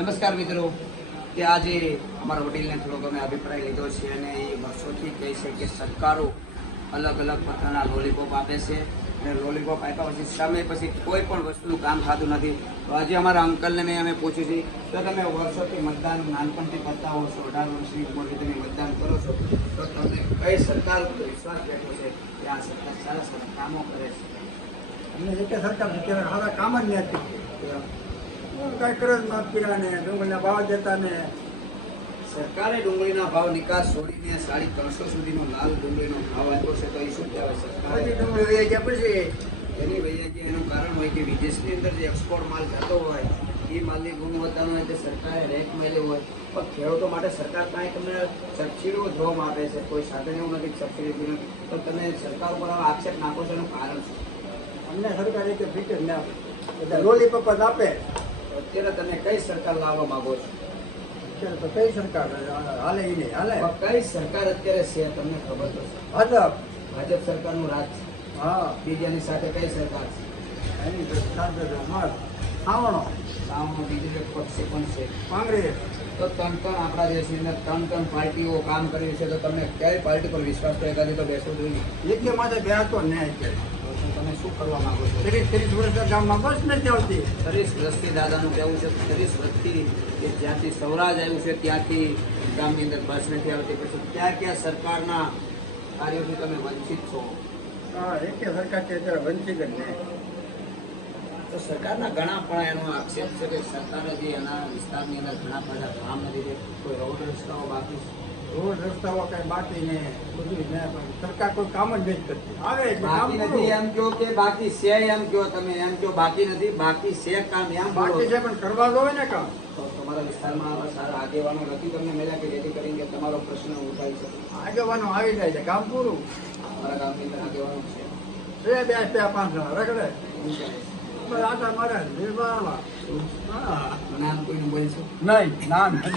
નમસ્કાર મિત્રો. કે આજે અમારા વડીલને થોડોક અમે અભિપ્રાય લીધો છે અને એ વર્ષોથી કહે છે કે સરકારો અલગ અલગ પ્રકારના લોલીપોપ આપે છે અને લોલીપોપ આપ્યા પછી સમય પછી કોઈ પણ વસ્તુનું કામ થતું નથી. તો આજે અમારા અંકલને મેં અમે પૂછ્યું છે, તો તમે વર્ષોથી મતદાન નાનપણથી કરતા હો છો, અઢાર વર્ષની ઉંમરથી તમે મતદાન કરો છો? તો તમને કઈ સરકાર વિશ્વાસ બેઠો છે કે આ સરકાર સારા સારા કામો કરે છે? અમને એક સરકાર સારા કામ જ નથી. કાંઈ કરે જ નથી કર્યા ને ડુંગળીના ભાવ દેતા ને સરકારે ડુંગળીના ભાવ નિકાસ છોડીને સાડી ત્રણસો સુધીનો લાલ ડુંગળીનો ભાવ આપ્યો છે તો એ શું કહેવાય સરકારે? ડુંગળી ગયા પછી એની જે એનું કારણ હોય કે વિદેશની અંદર જે એક્સપોર્ટ માલ જતો હોય એ માલની ગુણવત્તાનો હોય તે સરકારે રેટ મળ્યો હોય. પણ ખેડૂતો માટે સરકાર કાંઈ તમને સબસિડીઓ જોવામાં આપે છે? કોઈ સાધન એવું નથી સબસીડી નથી તો તમે સરકાર ઉપર આક્ષેપ નાખો છો એનું કારણ શું? અમને સરકાર રીતે ફિટ ના આપે. બધા લોલીપોપ જ આપે. અત્યારે તમે કઈ સરકાર લાવવા માંગો છો? અત્યારે તો કઈ સરકાર? હાલે એ નહીં હાલે. કઈ સરકાર અત્યારે છે તમને ખબર તો ભાજપ. ભાજપ સરકારનું રાજ છે. હા. બીજાની સાથે કઈ સરકાર છે? એની ખાવણો સામનો બીજો એક પક્ષ પણ છે. કોંગ્રેસ. તો ત્રણ ત્રણ આપણા દેશની અંદર ત્રણ ત્રણ પાર્ટીઓ કામ કરી છે તો તમને કઈ પાર્ટી પર વિશ્વાસ તો એકાદી તો બેસો જોઈએ એટલે માટે બે તો નહીં તમે શું કરવા માંગો છો? ત્રીસ ત્રીસ વર્ષના ગામમાં બસ નથી આવતી. ત્રીસ વર્ષથી દાદાનું કહેવું છે ત્રીસ વર્ષથી કે જ્યાંથી સૌરાજ આવ્યું છે ત્યાંથી ગામની અંદર બસ નથી આવતી. પછી ક્યાં ક્યાં સરકારના કાર્યોથી તમે વંચિત છો? હા એક સરકાર છે અત્યારે વંચિત જ નહીં તો સરકારના ઘણા પણ એનો આક્ષેપ છે કે સરકારે જે એના વિસ્તારની અંદર ઘણા બધા કામ નથી કોઈ રોડ રસ્તાઓ બાકી રોડ રસ્તાઓ કઈ બાકી નહીં બધું પણ સરકાર કોઈ કામ જ નથી કરતી. આવે બાકી નથી એમ કહો કે બાકી છે એમ કહો તમે એમ કહો બાકી નથી બાકી છે કામ એમ બાકી છે પણ કરવા દો ને કામ. તો તમારા વિસ્તારમાં આવા સારા આગેવાનો નથી તમને મળ્યા કે જેથી કરીને તમારો પ્રશ્ન ઉઠાવી શકે? આગેવાનો આવી જાય છે કામ પૂરું. અમારા ગામની અંદર આગેવાનો છે. બે બે બે પાંચ મારે હા નામ કોઈનું બોલશો? નહીં ના નહીં